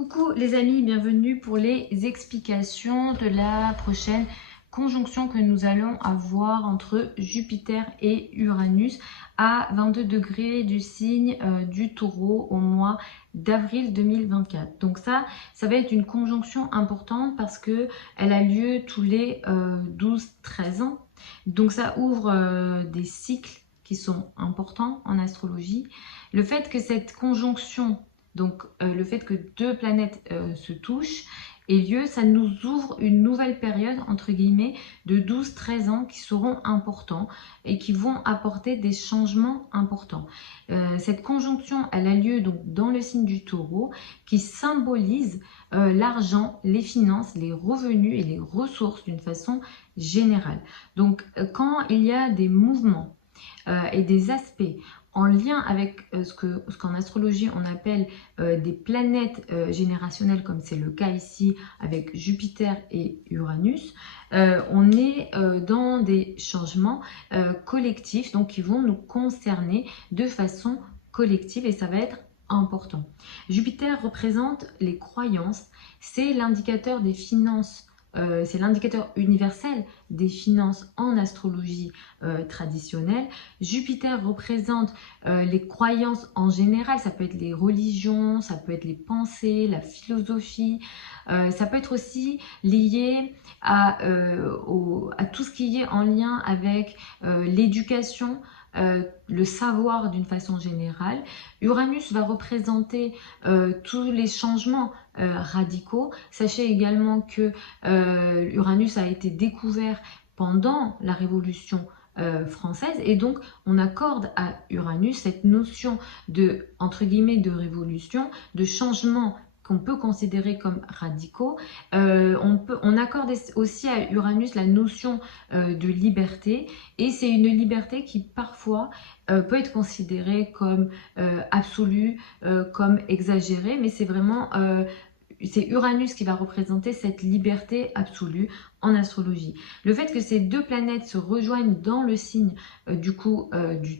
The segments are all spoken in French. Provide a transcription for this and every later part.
Coucou les amis, bienvenue pour les explications de la prochaine conjonction que nous allons avoir entre Jupiter et Uranus à 22 degrés du signe du Taureau au mois d'avril 2024. Donc ça va être une conjonction importante parce que elle a lieu tous les 12-13 ans. Donc ça ouvre des cycles qui sont importants en astrologie. Le fait que cette conjonction le fait que deux planètes se touchent ait lieu, ça nous ouvre une nouvelle période, entre guillemets, de 12-13 ans qui seront importants et qui vont apporter des changements importants. Cette conjonction, elle a lieu donc dans le signe du Taureau, qui symbolise l'argent, les finances, les revenus et les ressources d'une façon générale. Donc, quand il y a des mouvements et des aspects en lien avec ce qu'en astrologie on appelle des planètes générationnelles, comme c'est le cas ici avec Jupiter et Uranus, on est dans des changements collectifs, donc qui vont nous concerner de façon collective et ça va être important. Jupiter représente les croyances, c'est l'indicateur des finances. C'est l'indicateur universel des finances en astrologie traditionnelle. Jupiter représente les croyances en général, ça peut être les religions, ça peut être les pensées, la philosophie, ça peut être aussi lié à tout ce qui est en lien avec l'éducation, le savoir d'une façon générale. Uranus va représenter tous les changements radicaux. Sachez également que Uranus a été découvert pendant la Révolution française et donc on accorde à Uranus cette notion de, entre guillemets, de révolution, de changement qu'on peut considérer comme radicaux. On accorde aussi à Uranus la notion de liberté et c'est une liberté qui parfois peut être considérée comme absolue, comme exagérée, mais c'est vraiment c'est Uranus qui va représenter cette liberté absolue en astrologie. Le fait que ces deux planètes se rejoignent dans le signe du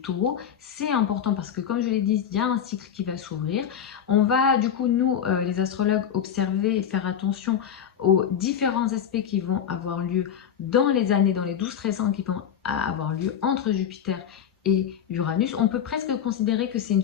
Taureau, c'est important parce que comme je l'ai dit, il y a un cycle qui va s'ouvrir. On va du coup, nous, les astrologues, observer et faire attention aux différents aspects qui vont avoir lieu dans les années, dans les 12-13 ans qui vont avoir lieu entre Jupiter et Uranus. On peut presque considérer que c'est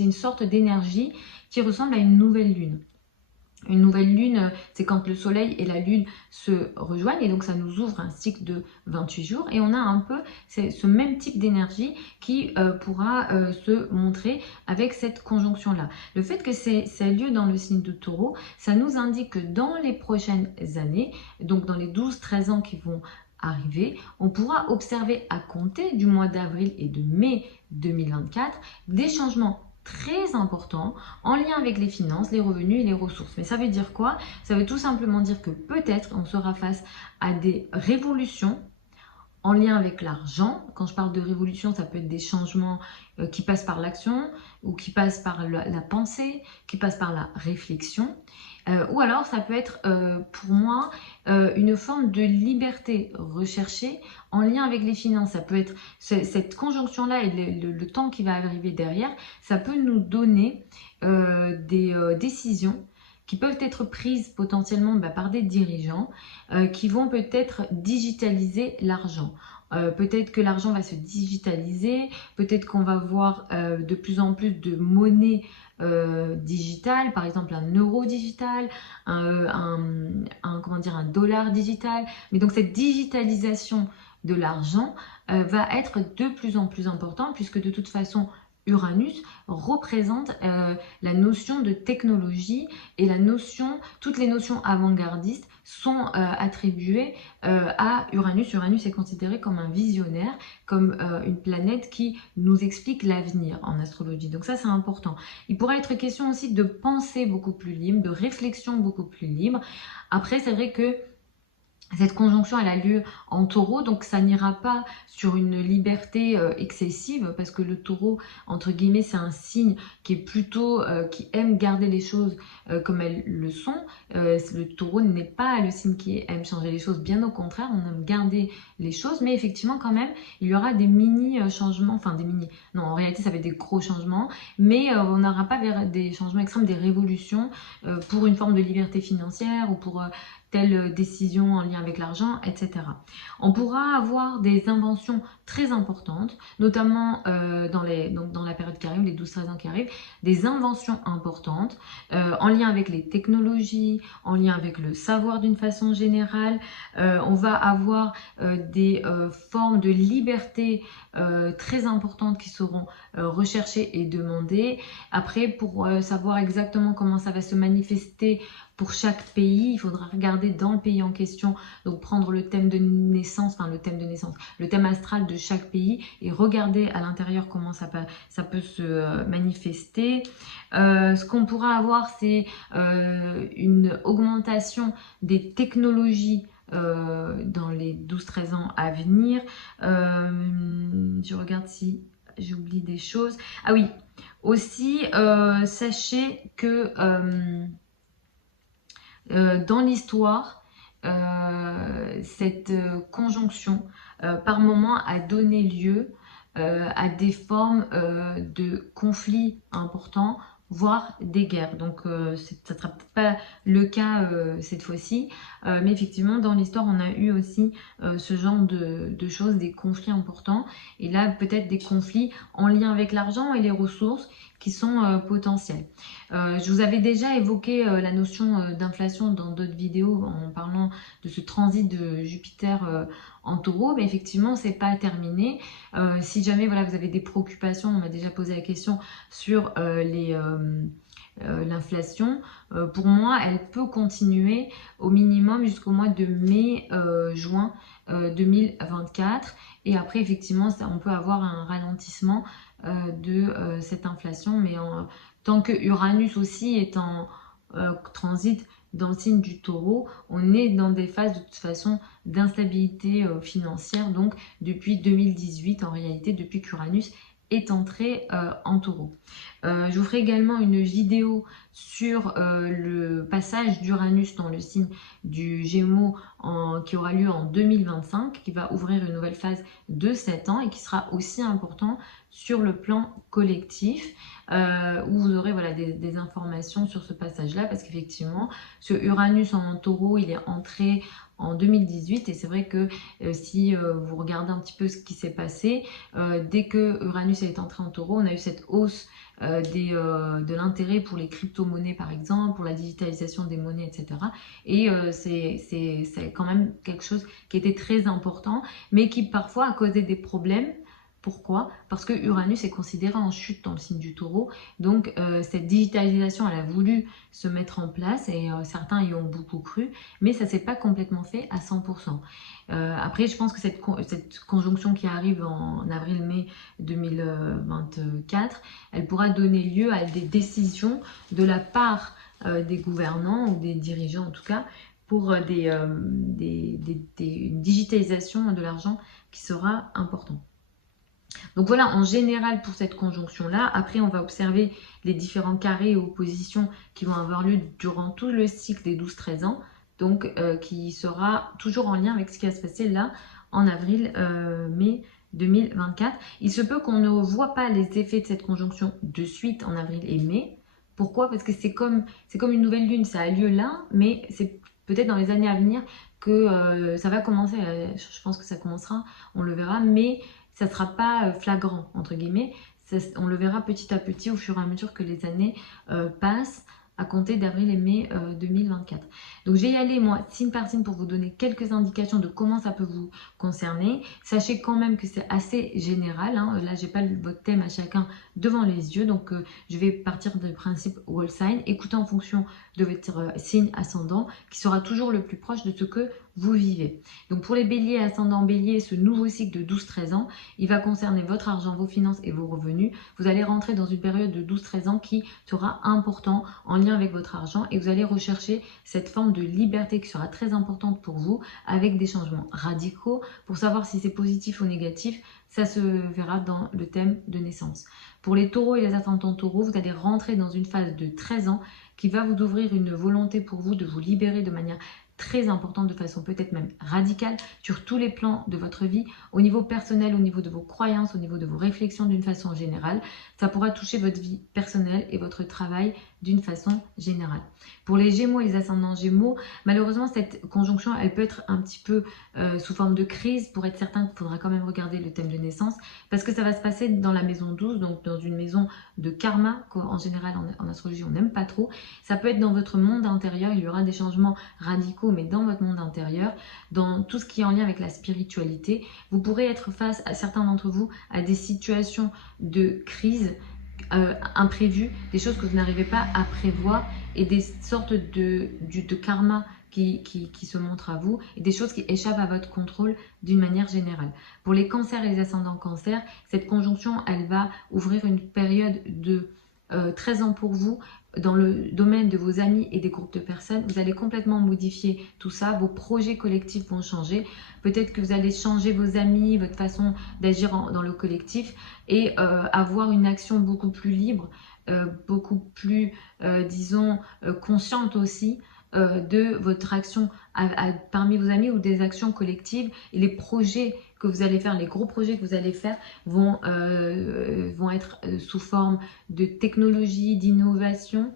une sorte d'énergie qui ressemble à une nouvelle lune. Une nouvelle lune, c'est quand le soleil et la lune se rejoignent et donc ça nous ouvre un cycle de 28 jours et on a un peu ce même type d'énergie qui pourra se montrer avec cette conjonction-là. Le fait que ça ait lieu dans le signe de Taureau, ça nous indique que dans les prochaines années, donc dans les 12-13 ans qui vont arriver, on pourra observer à compter du mois d'avril et de mai 2024 des changements très important en lien avec les finances, les revenus et les ressources. Mais ça veut dire quoi? Ça veut tout simplement dire que peut-être on sera face à des révolutions en lien avec l'argent. Quand je parle de révolution, ça peut être des changements qui passent par l'action ou qui passent par la pensée, qui passent par la réflexion. Ou alors ça peut être pour moi une forme de liberté recherchée en lien avec les finances. Ça peut être cette conjonction-là et le temps qui va arriver derrière, ça peut nous donner des décisions qui peuvent être prises potentiellement par des dirigeants qui vont peut-être digitaliser l'argent. Peut-être que l'argent va se digitaliser, peut-être qu'on va voir de plus en plus de monnaies digitales, par exemple un euro digital, comment dire, un dollar digital. Mais donc cette digitalisation de l'argent va être de plus en plus importante puisque de toute façon Uranus représente la notion de technologie et toutes les notions avant-gardistes sont attribuées à Uranus. Uranus est considéré comme un visionnaire, comme une planète qui nous explique l'avenir en astrologie. Donc ça, c'est important. Il pourra être question aussi de pensée beaucoup plus libre, de réflexion beaucoup plus libre. Après, c'est vrai que Cette conjonction, elle a lieu en taureau, donc ça n'ira pas sur une liberté excessive, parce que le taureau, entre guillemets, c'est un signe qui est plutôt, qui aime garder les choses comme elles le sont. Le taureau n'est pas le signe qui aime changer les choses, bien au contraire, on aime garder les choses, mais effectivement, quand même, il y aura des mini-changements, enfin des mini, non, en réalité, ça va être des gros changements, mais on n'aura pas des changements extrêmes, des révolutions pour une forme de liberté financière ou pour telle décision en lien avec l'argent, etc. On pourra avoir des inventions très importantes, notamment donc dans la période qui arrive, les 12-13 ans qui arrivent, des inventions importantes en lien avec les technologies, en lien avec le savoir d'une façon générale. On va avoir des formes de liberté très importantes qui seront recherchées et demandées. Après, pour savoir exactement comment ça va se manifester pour chaque pays, il faudra regarder dans le pays en question, donc prendre le thème de naissance, enfin le thème astral de chaque pays et regarder à l'intérieur comment ça peut se manifester. Ce qu'on pourra avoir, c'est une augmentation des technologies dans les 12-13 ans à venir. Je regarde si j'oublie des choses. Ah oui, aussi, sachez que dans l'histoire, cette conjonction par moment a donné lieu à des formes de conflits importants, voire des guerres. Donc ça ne sera peut-être pas le cas cette fois-ci, mais effectivement dans l'histoire on a eu aussi ce genre de choses, des conflits importants, et là peut-être des conflits en lien avec l'argent et les ressources qui sont potentiels. Je vous avais déjà évoqué la notion d'inflation dans d'autres vidéos en parlant de ce transit de Jupiter en taureau, mais effectivement c'est pas terminé. Si jamais voilà, vous avez des préoccupations, on m'a déjà posé la question sur l'inflation, pour moi elle peut continuer au minimum jusqu'au mois de mai-juin 2024, et après effectivement on peut avoir un ralentissement de cette inflation, mais tant que Uranus aussi est en transit dans le signe du taureau, on est dans des phases de toute façon d'instabilité financière, donc depuis 2018 en réalité, depuis qu'Uranus est entré en taureau. Je vous ferai également une vidéo sur le passage d'Uranus dans le signe du Gémeaux qui aura lieu en 2025, qui va ouvrir une nouvelle phase de 7 ans et qui sera aussi important sur le plan collectif, où vous aurez voilà, des informations sur ce passage-là, parce qu'effectivement, ce Uranus en taureau, il est entré en 2018, et c'est vrai que si vous regardez un petit peu ce qui s'est passé, dès que Uranus est entré en taureau, on a eu cette hausse de l'intérêt pour les crypto-monnaies par exemple, pour la digitalisation des monnaies, etc. Et c'est quand même quelque chose qui était très important, mais qui parfois a causé des problèmes. Pourquoi? Parce que Uranus est considéré en chute dans le signe du taureau, donc cette digitalisation elle a voulu se mettre en place, et certains y ont beaucoup cru, mais ça s'est pas complètement fait à 100%. Après je pense que cette conjonction qui arrive en avril-mai 2024, elle pourra donner lieu à des décisions de la part des gouvernants ou des dirigeants en tout cas, pour une digitalisation de l'argent qui sera importante. Donc voilà en général pour cette conjonction-là. Après, on va observer les différents carrés et oppositions qui vont avoir lieu durant tout le cycle des 12-13 ans. Donc qui sera toujours en lien avec ce qui va se passer là en avril-mai 2024. Il se peut qu'on ne voit pas les effets de cette conjonction de suite en avril et mai. Pourquoi? Parce que c'est comme une nouvelle lune, ça a lieu là, mais c'est peut-être dans les années à venir que ça va commencer. Je pense que ça commencera, on le verra, mais ça ne sera pas flagrant, entre guillemets. On le verra petit à petit au fur et à mesure que les années passent, à compter d'avril et mai 2024. Donc je vais y aller moi signe par signe pour vous donner quelques indications de comment ça peut vous concerner. Sachez quand même que c'est assez général, hein. Là j'ai pas votre thème à chacun devant les yeux, donc je vais partir du principe wall sign, écoutez en fonction de votre signe ascendant qui sera toujours le plus proche de ce que vous vivez. Donc pour les béliers, ascendant bélier, ce nouveau cycle de 12-13 ans, il va concerner votre argent, vos finances et vos revenus. Vous allez rentrer dans une période de 12-13 ans qui sera important en lien lien avec votre argent et vous allez rechercher cette forme de liberté qui sera très importante pour vous avec des changements radicaux. Pour savoir si c'est positif ou négatif, ça se verra dans le thème de naissance. Pour les taureaux et les ascendants taureaux, vous allez rentrer dans une phase de 13 ans qui va vous ouvrir une volonté pour vous de vous libérer de manière très importante, de façon peut-être même radicale, sur tous les plans de votre vie, au niveau personnel, au niveau de vos croyances, au niveau de vos réflexions d'une façon générale. Ça pourra toucher votre vie personnelle et votre travail d'une façon générale. Pour les Gémeaux et les ascendants Gémeaux, malheureusement, cette conjonction, elle peut être un petit peu sous forme de crise. Pour être certain, il faudra quand même regarder le thème de naissance, parce que ça va se passer dans la maison 12, donc dans une maison de karma, qu'en général, en astrologie, on n'aime pas trop. Ça peut être dans votre monde intérieur, il y aura des changements radicaux, mais dans votre monde intérieur, dans tout ce qui est en lien avec la spiritualité. Vous pourrez être face, à certains d'entre vous, à des situations de crise imprévues, des choses que vous n'arrivez pas à prévoir et des sortes de karma qui se montrent à vous et des choses qui échappent à votre contrôle d'une manière générale. Pour les cancers et les ascendants cancers, cette conjonction, elle va ouvrir une période de 13 ans pour vous dans le domaine de vos amis et des groupes de personnes. Vous allez complètement modifier tout ça, vos projets collectifs vont changer. Peut-être que vous allez changer vos amis, votre façon d'agir dans le collectif et avoir une action beaucoup plus libre, beaucoup plus, disons, consciente aussi de votre action parmi vos amis ou des actions collectives. Et les projets que vous allez faire, les gros projets que vous allez faire vont être sous forme de technologie, d'innovation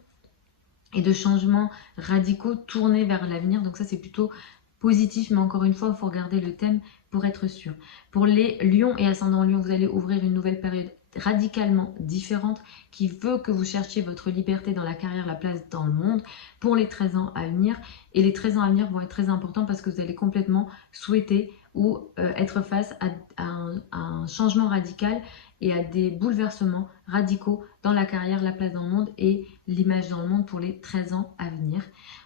et de changements radicaux tournés vers l'avenir. Donc ça, c'est plutôt positif, mais encore une fois, il faut regarder le thème pour être sûr. Pour les lions et ascendants lions, vous allez ouvrir une nouvelle période radicalement différente qui veut que vous cherchiez votre liberté dans la carrière, la place dans le monde pour les 13 ans à venir. Et les 13 ans à venir vont être très importants parce que vous allez complètement souhaiter ou être face à un changement radical et à des bouleversements radicaux dans la carrière, la place dans le monde et l'image dans le monde pour les 13 ans à venir.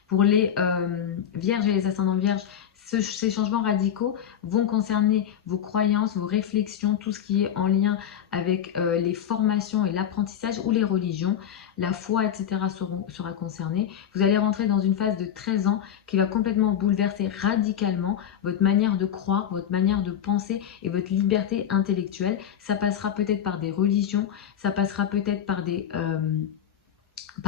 Pour les vierges et les ascendants vierges, ces changements radicaux vont concerner vos croyances, vos réflexions, tout ce qui est en lien avec les formations et l'apprentissage ou les religions, la foi, etc. sera concernée. Vous allez rentrer dans une phase de 13 ans qui va complètement bouleverser radicalement votre manière de croire, votre manière de penser et votre liberté intellectuelle. Ça passera peut-être par des religions, ça passera peut-être par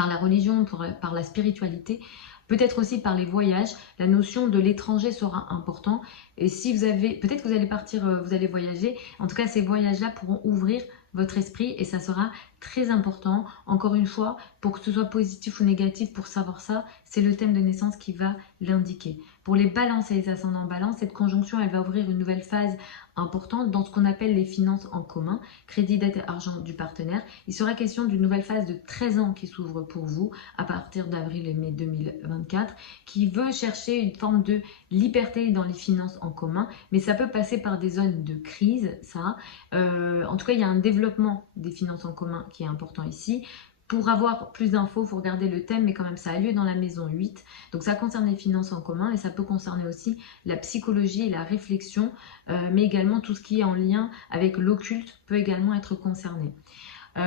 la religion, par la spiritualité, peut-être aussi par les voyages. La notion de l'étranger sera important. Et si vous avez, peut-être que vous allez partir, vous allez voyager. En tout cas, ces voyages-là pourront ouvrir votre esprit et ça sera très important. Encore une fois, pour que ce soit positif ou négatif, pour savoir ça, c'est le thème de naissance qui va l'indiquer. Pour les balances et les ascendants balance, cette conjonction, elle va ouvrir une nouvelle phase importante dans ce qu'on appelle les finances en commun, crédit, dette et argent du partenaire. Il sera question d'une nouvelle phase de 13 ans qui s'ouvre pour vous à partir d'avril et mai 2024, qui veut chercher une forme de liberté dans les finances en commun, mais ça peut passer par des zones de crise, ça. En tout cas, il y a un développement des finances en commun qui est important ici. Pour avoir plus d'infos, il faut regarder le thème, mais quand même, ça a lieu dans la maison 8. Donc, ça concerne les finances en commun et ça peut concerner aussi la psychologie et la réflexion, mais également tout ce qui est en lien avec l'occulte peut également être concerné.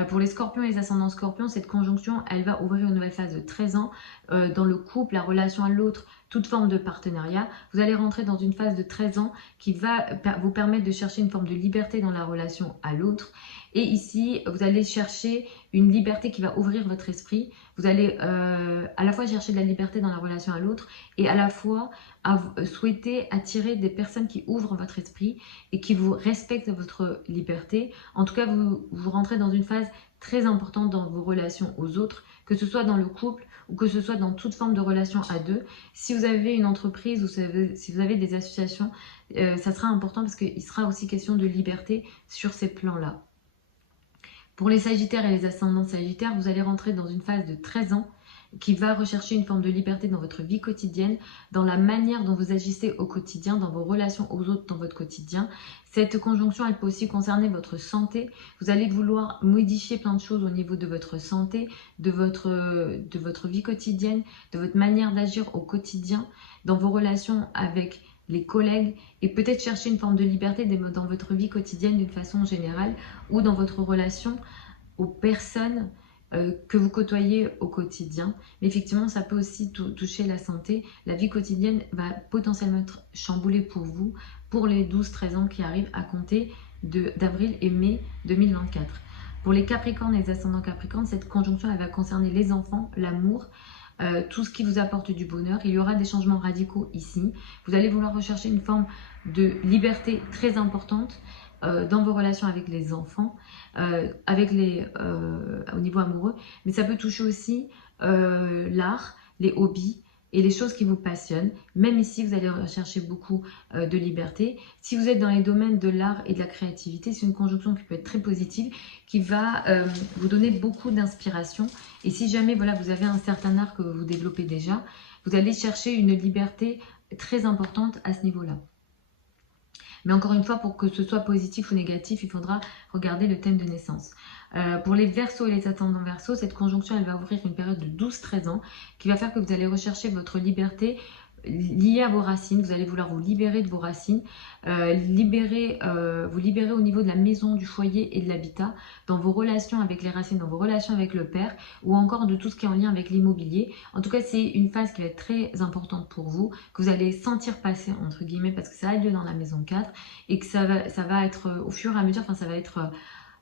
Pour les scorpions et les ascendants scorpions, cette conjonction, elle va ouvrir une nouvelle phase de 13 ans dans le couple, la relation à l'autre, toute forme de partenariat. Vous allez rentrer dans une phase de 13 ans qui va vous permettre de chercher une forme de liberté dans la relation à l'autre. Et ici, vous allez chercher une liberté qui va ouvrir votre esprit. Vous allez à la fois chercher de la liberté dans la relation à l'autre et à la fois souhaiter attirer des personnes qui ouvrent votre esprit et qui vous respectent votre liberté. En tout cas, vous rentrez dans une phase très importante dans vos relations aux autres, que ce soit dans le couple ou que ce soit dans toute forme de relation à deux. Si vous avez une entreprise ou si vous avez des associations, ça sera important parce qu'il sera aussi question de liberté sur ces plans-là. Pour les sagittaires et les ascendants sagittaires, vous allez rentrer dans une phase de 13 ans qui va rechercher une forme de liberté dans votre vie quotidienne, dans la manière dont vous agissez au quotidien, dans vos relations aux autres dans votre quotidien. Cette conjonction, elle peut aussi concerner votre santé. Vous allez vouloir modifier plein de choses au niveau de votre santé, de votre vie quotidienne, de votre manière d'agir au quotidien, dans vos relations avec les collègues et peut-être chercher une forme de liberté dans votre vie quotidienne d'une façon générale ou dans votre relation aux personnes que vous côtoyez au quotidien. Mais effectivement, ça peut aussi toucher la santé. La vie quotidienne va potentiellement être chamboulée pour vous pour les 12-13 ans qui arrivent à compter d'avril et mai 2024. Pour les Capricornes et les ascendants Capricornes, cette conjonction elle va concerner les enfants, l'amour, tout ce qui vous apporte du bonheur. Il y aura des changements radicaux ici. Vous allez vouloir rechercher une forme de liberté très importante dans vos relations avec les enfants, au niveau amoureux. Mais ça peut toucher aussi l'art, les hobbies et les choses qui vous passionnent. Même ici, vous allez rechercher beaucoup de liberté. Si vous êtes dans les domaines de l'art et de la créativité, c'est une conjonction qui peut être très positive, qui va vous donner beaucoup d'inspiration. Et si jamais voilà, vous avez un certain art que vous développez déjà, vous allez chercher une liberté très importante à ce niveau-là. Mais encore une fois, pour que ce soit positif ou négatif, il faudra regarder le thème de naissance. Pour les Verseaux et les ascendants Verseaux, cette conjonction, elle va ouvrir une période de 12-13 ans qui va faire que vous allez rechercher votre liberté liée à vos racines. Vous allez vouloir vous libérer de vos racines, vous libérer au niveau de la maison, du foyer et de l'habitat, dans vos relations avec les racines, dans vos relations avec le père, ou encore de tout ce qui est en lien avec l'immobilier. En tout cas, c'est une phase qui va être très importante pour vous, que vous allez sentir passer, entre guillemets, parce que ça a lieu dans la maison 4, et que ça va être au fur et à mesure, enfin ça va être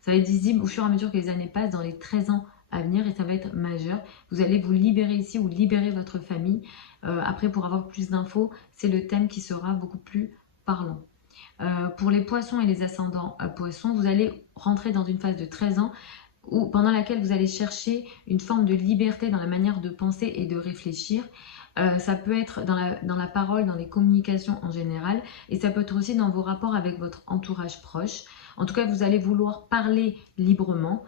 visible au fur et à mesure que les années passent dans les 13 ans à venir, et ça va être majeur. Vous allez vous libérer ici ou libérer votre famille. Après, pour avoir plus d'infos, c'est le thème qui sera beaucoup plus parlant. Pour les poissons et les ascendants poissons, vous allez rentrer dans une phase de 13 ans pendant laquelle vous allez chercher une forme de liberté dans la manière de penser et de réfléchir. Ça peut être dans la parole, dans les communications en général, et ça peut être aussi dans vos rapports avec votre entourage proche. En tout cas, vous allez vouloir parler librement.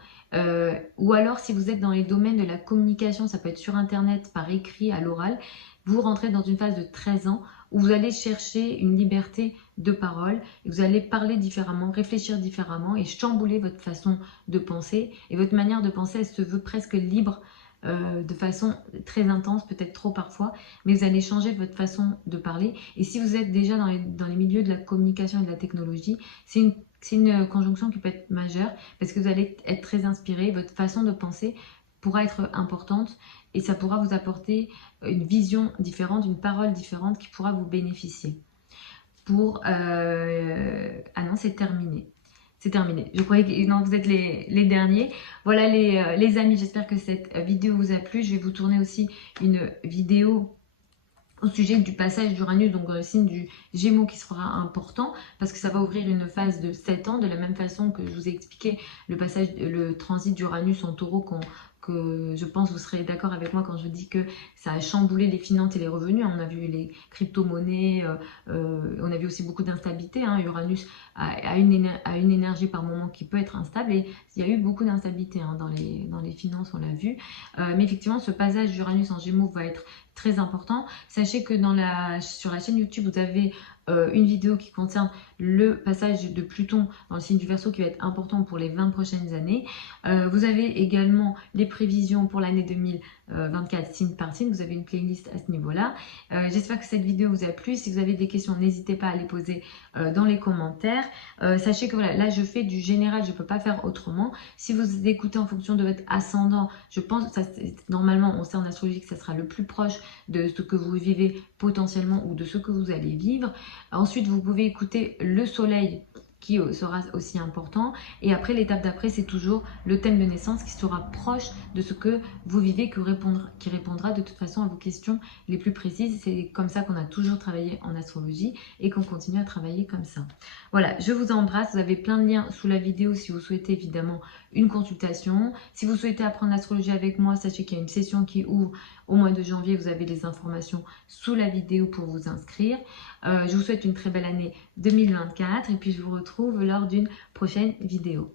Ou alors, si vous êtes dans les domaines de la communication, ça peut être sur Internet, par écrit, à l'oral, vous rentrez dans une phase de 13 ans où vous allez chercher une liberté de parole, et vous allez parler différemment, réfléchir différemment et chambouler votre façon de penser. Et votre manière de penser, elle se veut presque libre, de façon très intense, peut-être trop parfois, mais vous allez changer votre façon de parler. Et si vous êtes déjà dans les milieux de la communication et de la technologie, c'est une conjonction qui peut être majeure parce que vous allez être très inspiré, votre façon de penser pourra être importante et ça pourra vous apporter une vision différente, une parole différente qui pourra vous bénéficier. Ah non, c'est terminé. C'est terminé. Je croyais que non, vous êtes les derniers. Voilà les amis, j'espère que cette vidéo vous a plu. Je vais vous tourner aussi une vidéo au sujet du passage d'Uranus, donc dans le signe du Gémeaux qui sera important parce que ça va ouvrir une phase de 7 ans de la même façon que je vous ai expliqué le transit d'Uranus en Taureau que je pense vous serez d'accord avec moi quand je dis que ça a chamboulé les finances et les revenus. On a vu les crypto-monnaies, on a vu aussi beaucoup d'instabilité. Uranus a une énergie par moment qui peut être instable et il y a eu beaucoup d'instabilité dans les finances, on l'a vu. Mais effectivement, ce passage d'Uranus en Gémeaux va être très important. Sachez que sur la chaîne YouTube, vous avez une vidéo qui concerne le passage de Pluton dans le signe du Verseau qui va être important pour les 20 prochaines années. Vous avez également les prévisions pour l'année 2024 signe par signe. Vous avez une playlist à ce niveau-là. J'espère que cette vidéo vous a plu. Si vous avez des questions, n'hésitez pas à les poser dans les commentaires. Sachez que voilà, là je fais du général, je ne peux pas faire autrement. Si vous écoutez en fonction de votre ascendant, je pense que normalement on sait en astrologie que ça sera le plus proche de ce que vous vivez potentiellement ou de ce que vous allez vivre. Ensuite, vous pouvez écouter le soleil qui sera aussi important. Et après, l'étape d'après, c'est toujours le thème de naissance qui sera proche de ce que vous vivez, qui répondra de toute façon à vos questions les plus précises. C'est comme ça qu'on a toujours travaillé en astrologie et qu'on continue à travailler comme ça. Voilà, je vous embrasse. Vous avez plein de liens sous la vidéo si vous souhaitez évidemment une consultation. Si vous souhaitez apprendre l'astrologie avec moi, sachez qu'il y a une session qui ouvre au mois de janvier. Vous avez les informations sous la vidéo pour vous inscrire. Je vous souhaite une très belle année 2024 et puis je vous retrouve lors d'une prochaine vidéo.